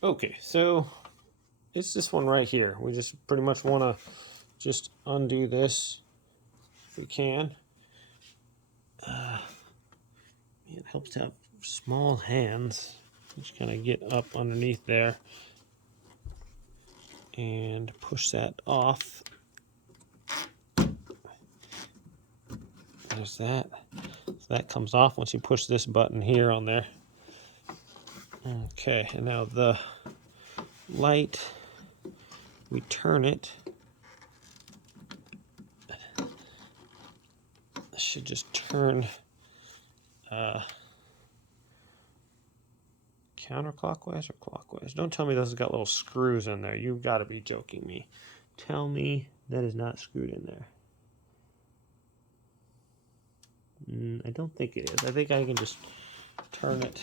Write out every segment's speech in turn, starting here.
Okay, so it's this one right here. We just pretty much want to just undo this if we can. It helps to have small hands. Just kind of get up underneath there and push that off. There's that. So that comes off once you push this button here on there. Okay, and now the light, we turn it. It should just turn counterclockwise or clockwise. Don't tell me this has got little screws in there. You've got to be joking me. Tell me that is not screwed in there. I don't think it is. I think I can just turn it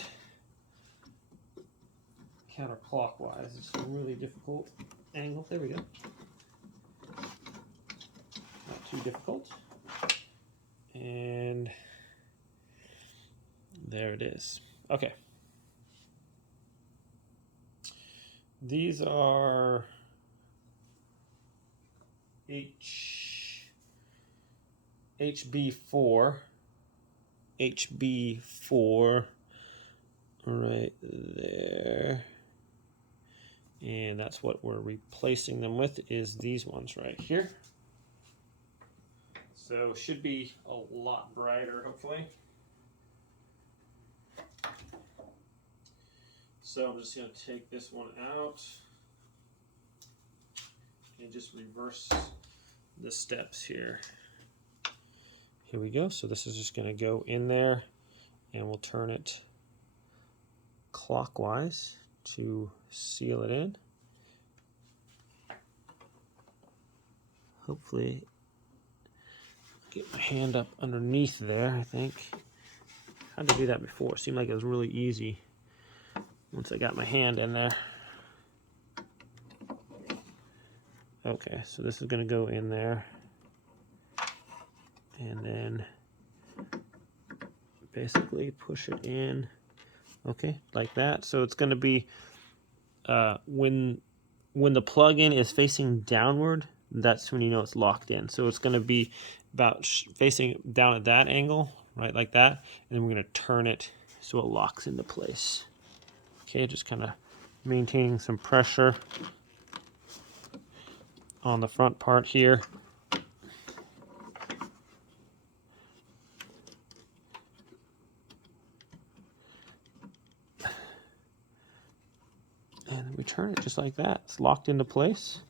counterclockwise. It's a really difficult angle. There we go. Not too difficult. And there it is. Okay. These are HB4 right there, and that's what we're replacing them with, is these ones right here. So should be a lot brighter, hopefully. So I'm just going to take this one out and just reverse the steps here. Here we go. So this is just going to go in there, and we'll turn it clockwise to seal it in. Hopefully, get my hand up underneath there, I think. I had to do that before. It seemed like it was really easy once I got my hand in there. Okay, so this is going to go in there. And then basically push it in. Okay, like that. So it's going to be when the plug-in is facing downward, that's when you know it's locked in. So it's going to be about facing down at that angle, right, like that. And then we're going to turn it so it locks into place. Okay, just kind of maintaining some pressure on the front part here. And we turn it just like that. It's locked into place.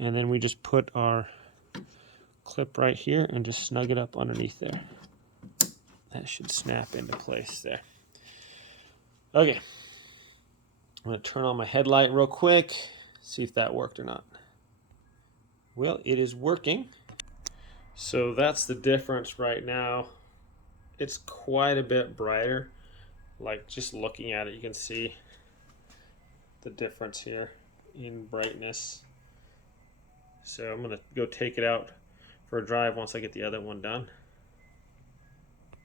And then we just put our clip right here and just snug it up underneath there. That should snap into place there. Okay. I'm going to turn on my headlight real quick, see if that worked or not. Well, it is working. So that's the difference right now. It's quite a bit brighter. Like, just looking at it, you can see the difference here in brightness. So I'm going to go take it out for a drive once I get the other one done.